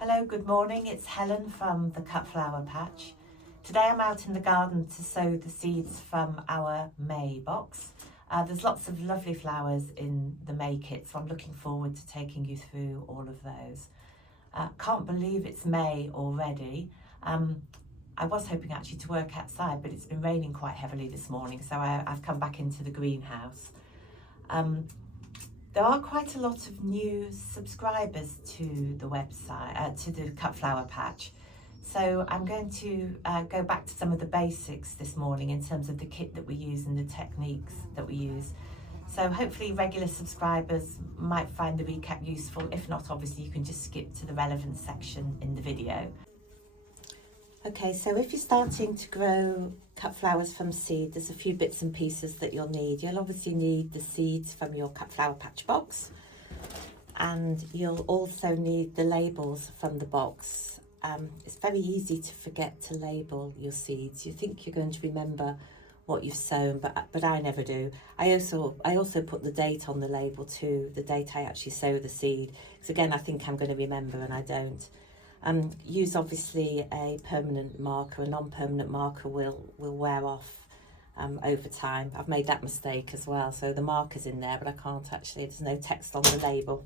Hello, good morning. It's Helen from the Cut Flower Patch. Today I'm out in the garden to sow the seeds from our May box. There's lots of lovely flowers in the May kit, so I'm looking forward to taking you through all of those. Can't believe it's May already. I was hoping actually to work outside, but it's been raining quite heavily this morning, so I've come back into the greenhouse. There are quite a lot of new subscribers to the website, to the Cut Flower Patch. So I'm going to go back to some of the basics this morning in terms of the kit that we use and the techniques that we use. So hopefully regular subscribers might find the recap useful. If not, obviously you can just skip to the relevant section in the video. Okay, so if you're starting to grow cut flowers from seed, there's a few bits and pieces that you'll need. You'll obviously need the seeds from your Cut Flower Patch box, and you'll also need the labels from the box. It's very easy to forget to label your seeds. You think you're going to remember what you've sown, but I never do. I also put the date on the label too, the date I actually sow the seed, because again I think I'm going to remember and I don't. Use obviously a permanent marker. A non-permanent marker will wear off over time. I've made that mistake as well, so the marker's in there but I can't actually, there's no text on the label.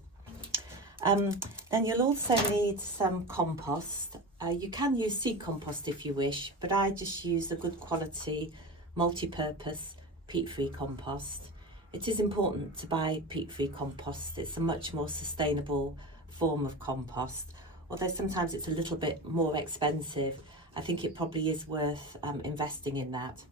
Then you'll also need some compost. You can use seed compost if you wish, but I just use a good quality multi-purpose peat-free compost. It is important to buy peat-free compost. It's a much more sustainable form of compost. Although sometimes it's a little bit more expensive, I think it probably is worth investing in that.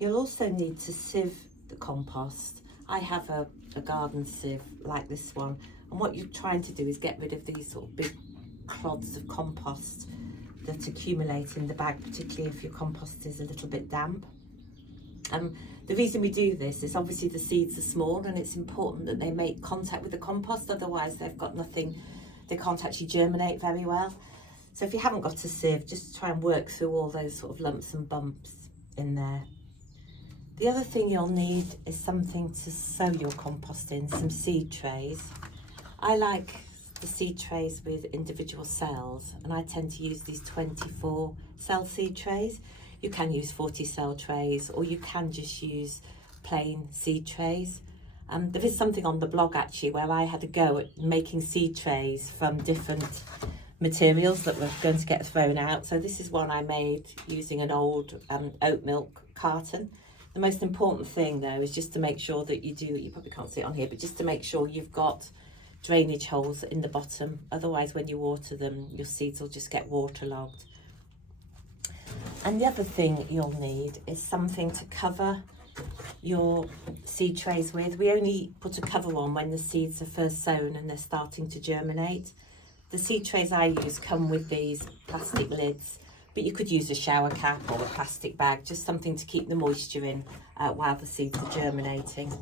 You'll also need to sieve the compost. I have a garden sieve like this one, and what you're trying to do is get rid of these sort of big clods of compost that accumulate in the bag, particularly if your compost is a little bit damp. The reason we do this is obviously the seeds are small and it's important that they make contact with the compost, otherwise they've got nothing. They can't actually germinate very well. So if you haven't got a sieve, just try and work through all those sort of lumps and bumps in there. The other thing you'll need is something to sow your compost in, some seed trays. I like the seed trays with individual cells, and I tend to use these 24 cell seed trays. You can use 40 cell trays, or you can just use plain seed trays. There is something on the blog actually where I had a go at making seed trays from different materials that were going to get thrown out. So this is one I made using an old oat milk carton. The most important thing though is just to make sure that you probably can't see it on here, but just to make sure you've got drainage holes in the bottom. Otherwise when you water them, your seeds will just get waterlogged. And the other thing you'll need is something to cover your seed trays with. We only put a cover on when the seeds are first sown and they're starting to germinate. The seed trays I use come with these plastic lids, but you could use a shower cap or a plastic bag, just something to keep the moisture in while the seeds are germinating.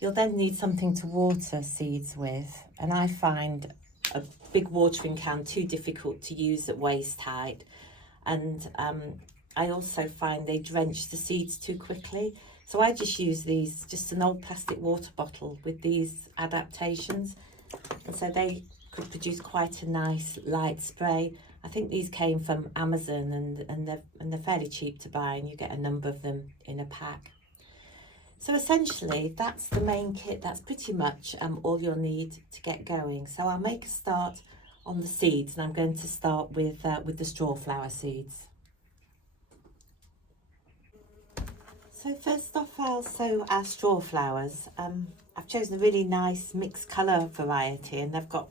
You'll then need something to water seeds with, and I find a big watering can too difficult to use at waist height, and I also find they drench the seeds too quickly. So I just use these, just an old plastic water bottle with these adaptations. And so they could produce quite a nice light spray. I think these came from Amazon and they're fairly cheap to buy, and you get a number of them in a pack. So essentially that's the main kit. That's pretty much all you'll need to get going. So I'll make a start on the seeds, and I'm going to start with the strawflower seeds. So first off, I'll sow our straw flowers. I've chosen a really nice mixed colour variety, and they've got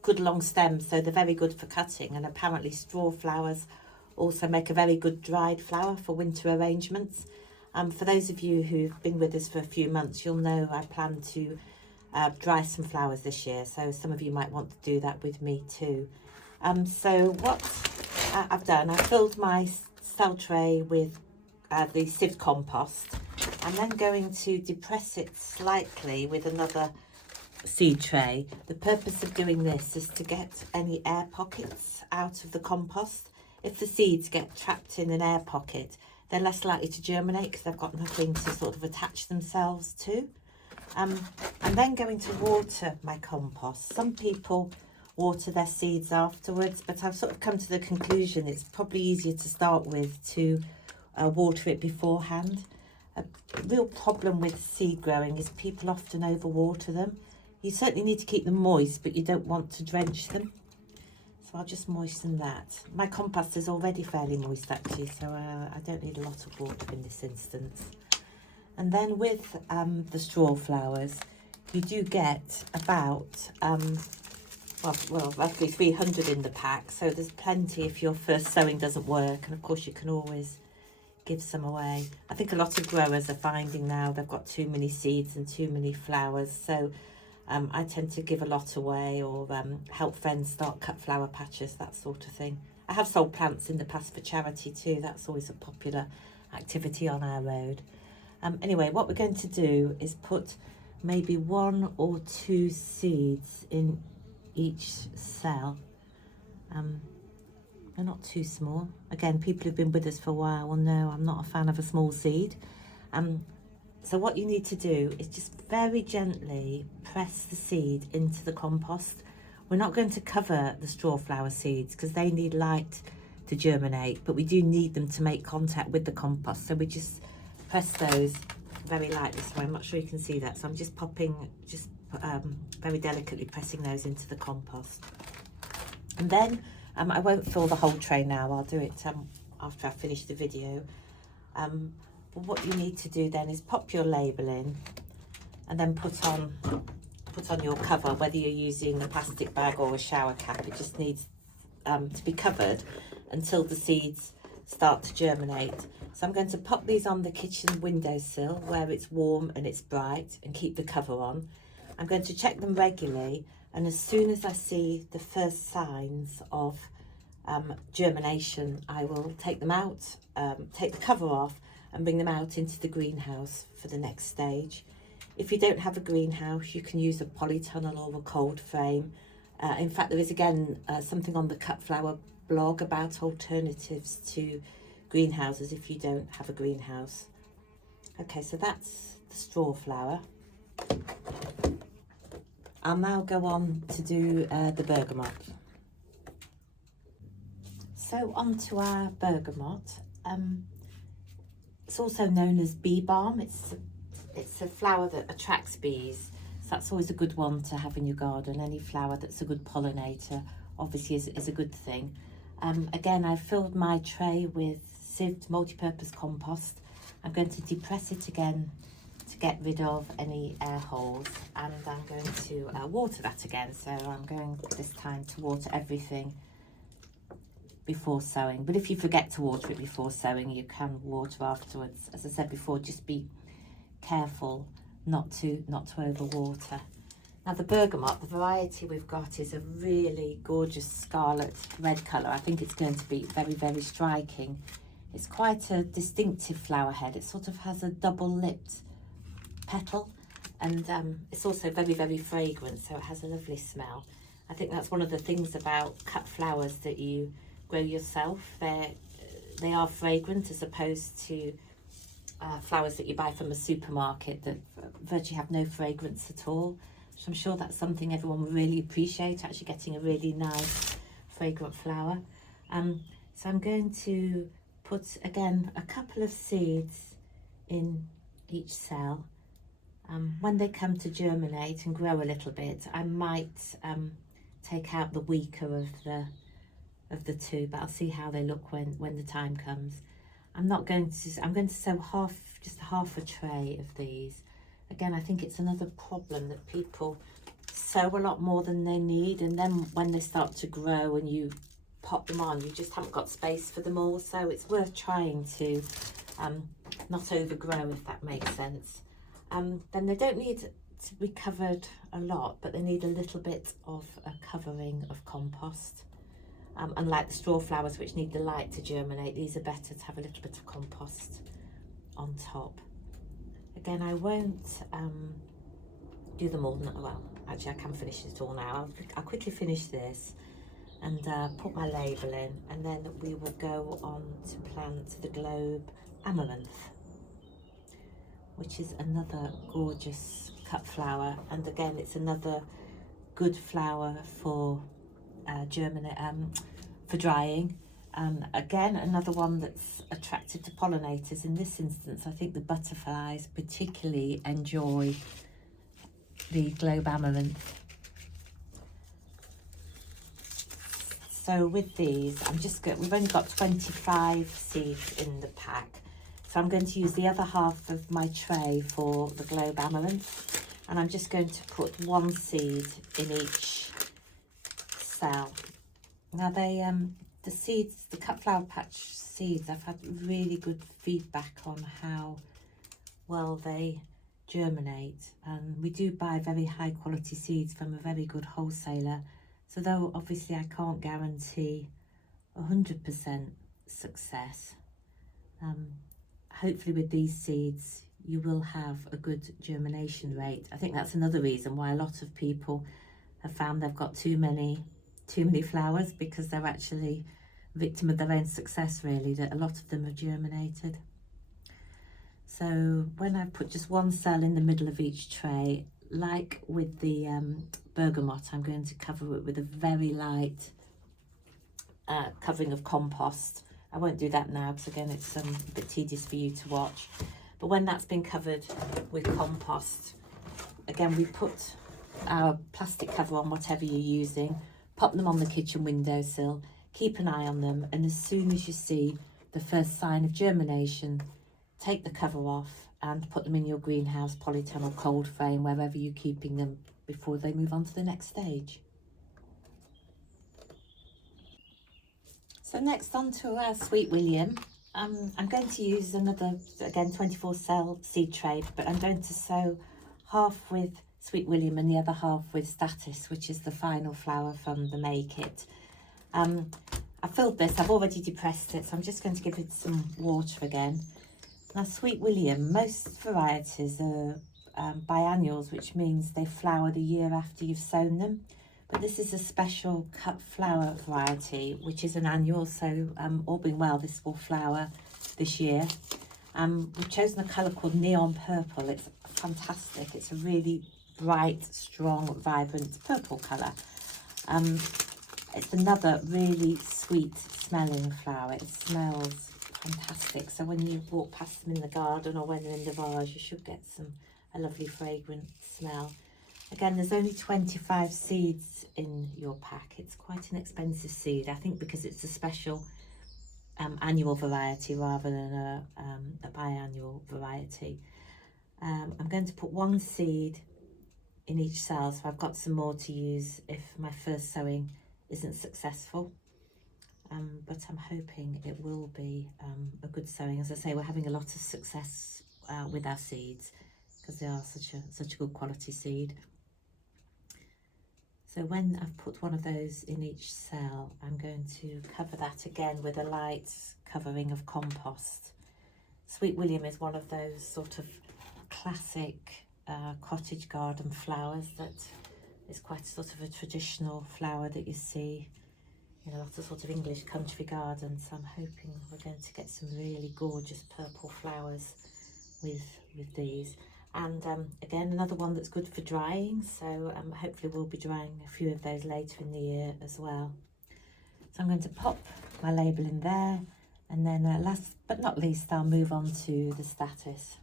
good long stems, so they're very good for cutting. And apparently straw flowers also make a very good dried flower for winter arrangements. For those of you who've been with us for a few months, you'll know I plan to dry some flowers this year, so some of you might want to do that with me too. So what I've done, I filled my cell tray with the sieved compost. I'm then going to depress it slightly with another seed tray. The purpose of doing this is to get any air pockets out of the compost. If the seeds get trapped in an air pocket, they're less likely to germinate because they've got nothing to sort of attach themselves to. I'm then going to water my compost. Some people water their seeds afterwards, but I've sort of come to the conclusion it's probably easier to start with to water it beforehand. A real problem with seed growing is people often overwater them. You certainly need to keep them moist, but you don't want to drench them. So I'll just moisten that. My compost is already fairly moist actually, so I don't need a lot of water in this instance. And then with the straw flowers, you do get about, well, roughly 300 in the pack. So there's plenty if your first sowing doesn't work. And of course you can always give some away. I think a lot of growers are finding now they've got too many seeds and too many flowers. So I tend to give a lot away, or help friends start cut flower patches, that sort of thing. I have sold plants in the past for charity too. That's always a popular activity on our road. Anyway, what we're going to do is put maybe 1 or 2 seeds in each cell. They're not too small. Again, people who've been with us for a while will know I'm not a fan of a small seed. So what you need to do is just very gently press the seed into the compost. We're not going to cover the straw flower seeds because they need light to germinate, but we do need them to make contact with the compost. So we just press those very lightly. So I'm not sure you can see that. So I'm just very delicately pressing those into the compost. And then I won't fill the whole tray now. I'll do it after I finish the video. But what you need to do then is pop your label in and then put on your cover, whether you're using a plastic bag or a shower cap. It just needs to be covered until the seeds start to germinate. So I'm going to pop these on the kitchen windowsill where it's warm and it's bright, and keep the cover on. I'm going to check them regularly, and as soon as I see the first signs of germination, I will take them out, take the cover off, and bring them out into the greenhouse for the next stage. If you don't have a greenhouse, you can use a polytunnel or a cold frame. In fact, there is again something on the Cut Flower blog about alternatives to greenhouses if you don't have a greenhouse. Okay, so that's the straw flower. I'll now go on to do the bergamot. So on to our bergamot. It's also known as bee balm. It's a flower that attracts bees, so that's always a good one to have in your garden. Any flower that's a good pollinator obviously is a good thing. Again, I've filled my tray with sieved multi-purpose compost. I'm going to depress it again to get rid of any air holes, and I'm going to water that again. So I'm going this time to water everything before sowing, but if you forget to water it before sowing, you can water afterwards. As I said before, just be careful not to overwater. Now the bergamot, the variety we've got is a really gorgeous scarlet red colour. I think it's going to be very, very striking. It's quite a distinctive flower head. It sort of has a double-lipped petal, and it's also very, very fragrant, so it has a lovely smell. I think that's one of the things about cut flowers that you grow yourself. They are fragrant as opposed to flowers that you buy from a supermarket that virtually have no fragrance at all. So I'm sure that's something everyone will really appreciate, actually getting a really nice fragrant flower. So I'm going to put again a couple of seeds in each cell. When they come to germinate and grow a little bit, I might take out the weaker of the two, but I'll see how they look when the time comes. I'm going to sow just half a tray of these. Again, I think it's another problem that people sow a lot more than they need, and then when they start to grow and you pop them on, you just haven't got space for them all. So it's worth trying to not overgrow, if that makes sense. Then they don't need to be covered a lot, but they need a little bit of a covering of compost. Unlike the straw flowers, which need the light to germinate, these are better to have a little bit of compost on top. Again, I won't do them all. Well, actually, I can finish it all now. I'll quickly finish this and put my label in, and then we will go on to plant the globe amaranth, which is another gorgeous cut flower. And again, it's another good flower for for drying. Again, another one that's attracted to pollinators. In this instance, I think the butterflies particularly enjoy the globe amaranth. So with these, we've only got 25 seeds in the pack. So I'm going to use the other half of my tray for the globe amaranth. And I'm just going to put one seed in each cell. Now the seeds, the cut flower patch seeds, I've had really good feedback on how well they germinate. And we do buy very high quality seeds from a very good wholesaler. So though obviously I can't guarantee 100% success, hopefully with these seeds you will have a good germination rate. I think that's another reason why a lot of people have found they've got too many flowers, because they're actually victim of their own success, really, that a lot of them have germinated. So when I put just one cell in the middle of each tray, like with the bergamot, I'm going to cover it with a very light covering of compost. I won't do that now because again it's a bit tedious for you to watch. But when that's been covered with compost, again we put our plastic cover on whatever you're using, pop them on the kitchen windowsill, keep an eye on them, and as soon as you see the first sign of germination, take the cover off and put them in your greenhouse, polytunnel, cold frame, wherever you're keeping them, before they move on to the next stage. So next on to our Sweet William. I'm going to use another, again, 24 cell seed tray, but I'm going to sow half with Sweet William and the other half with Statice, which is the final flower from the May kit. I filled this, I've already depressed it, so I'm just going to give it some water again. Now Sweet William, most varieties are biennials, which means they flower the year after you've sown them. But this is a special cut flower variety, which is an annual, so all being well, this will flower this year. We've chosen a colour called Neon Purple. It's fantastic. It's a really bright, strong, vibrant purple colour. It's another really sweet smelling flower. It smells fantastic. So when you walk past them in the garden or when they're in the vase, you should get a lovely fragrant smell. Again, there's only 25 seeds in your pack. It's quite an expensive seed, I think, because it's a special annual variety rather than a biannual variety. I'm going to put one seed in each cell, so I've got some more to use if my first sowing isn't successful. But I'm hoping it will be a good sowing. As I say, we're having a lot of success with our seeds because they are such a good quality seed. So when I've put one of those in each cell, I'm going to cover that again with a light covering of compost. Sweet William is one of those sort of classic cottage garden flowers that is quite sort of a traditional flower that you see in a lot of sort of English country gardens. So I'm hoping we're going to get some really gorgeous purple flowers with these. And again, another one that's good for drying, so hopefully we'll be drying a few of those later in the year as well. So I'm going to pop my label in there, and then last but not least, I'll move on to the Statice.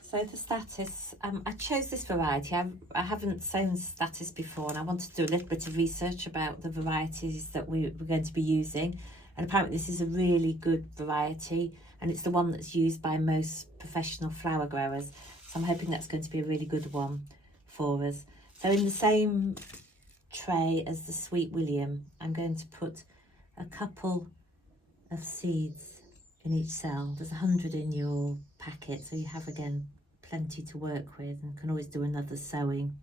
So the Statice, I chose this variety. I haven't sown Statice before, and I wanted to do a little bit of research about the varieties that we're going to be using. And apparently this is a really good variety, and it's the one that's used by most professional flower growers. So I'm hoping that's going to be a really good one for us. So in the same tray as the Sweet William, I'm going to put a couple of seeds in each cell. There's 100 in your packet, so you have, again, plenty to work with, and can always do another sowing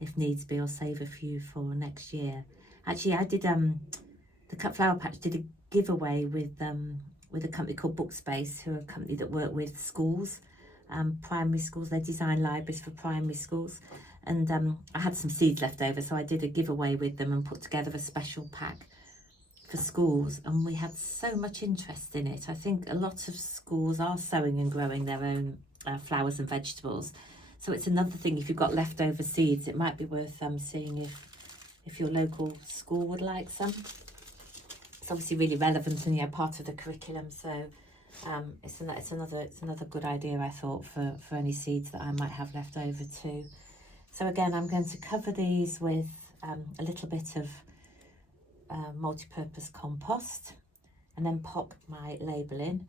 if needs be, or save a few for next year. Actually, I did the Cut Flower Patch did a giveaway with a company called Bookspace, who are a company that work with schools, primary schools. They design libraries for primary schools, and I had some seeds left over, so I did a giveaway with them and put together a special pack for schools, and we had so much interest in it. I think a lot of schools are sowing and growing their own flowers and vegetables, So it's another thing, if you've got leftover seeds, it might be worth seeing if your local school would like some. It's obviously really relevant and, yeah, part of the curriculum. So it's another good idea, I thought, for any seeds that I might have left over too. So again, I'm going to cover these with a little bit of multi-purpose compost, and then pop my label in,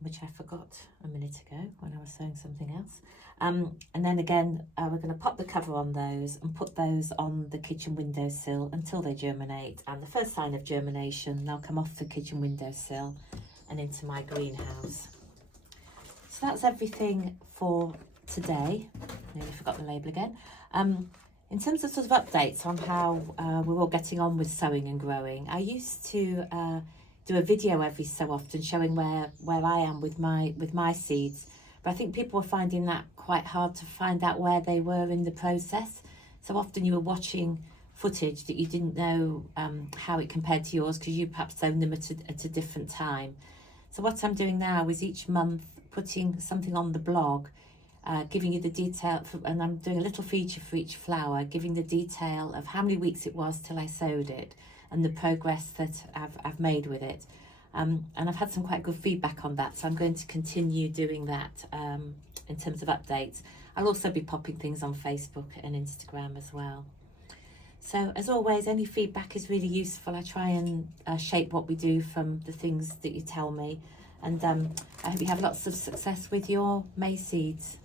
which I forgot a minute ago when I was sewing something else. And then again, we're going to pop the cover on those and put those on the kitchen windowsill until they germinate. And the first sign of germination, they'll come off the kitchen windowsill and into my greenhouse. So that's everything for today. Nearly forgot the label again. In terms of sort of updates on how we're all getting on with sowing and growing, I used to do a video every so often showing where I am with my seeds, but I think people were finding that quite hard to find out where they were in the process. So often you were watching footage that you didn't know how it compared to yours, because you perhaps sown them at a different time. So what I'm doing now is each month putting something on the blog, giving you the detail, and I'm doing a little feature for each flower, giving the detail of how many weeks it was till I sowed it and the progress that I've made with it. And I've had some quite good feedback on that, so I'm going to continue doing that in terms of updates. I'll also be popping things on Facebook and Instagram as well. So as always, any feedback is really useful. I try and shape what we do from the things that you tell me. And I hope you have lots of success with your maize seeds.